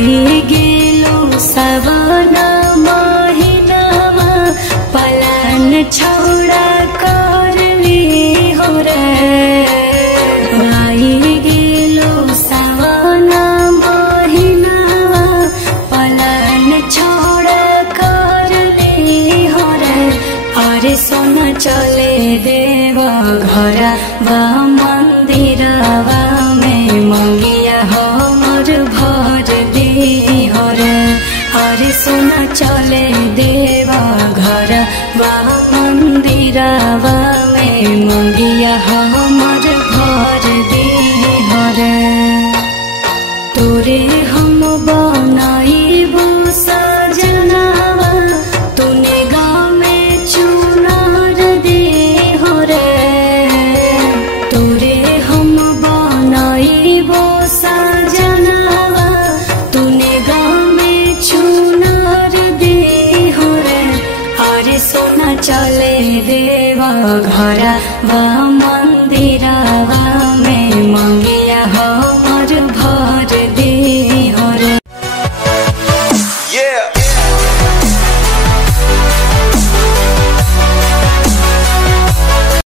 आई गेलो सावन महिनामा पलान छोड़ा करली हो रे। आई गेलो सावन महिनामा पलान छोड़ा करली हो रे। अरे सोना चले देव घर बा मंदिरवा में मंगिया हमर भर दी हो रे। अरे सोना चले देवा घर बा मंदिरवा में मंगिया हमर भर दी हो रे। तोरे हम बनाइबो सजनावा तूने गाँव में चुनार दे हो रे। तोरे हम बनाइबो सजनावा तूने गाँव में चुनार दे हो रे। अरे सोना चले देवा घर बा मंदिरा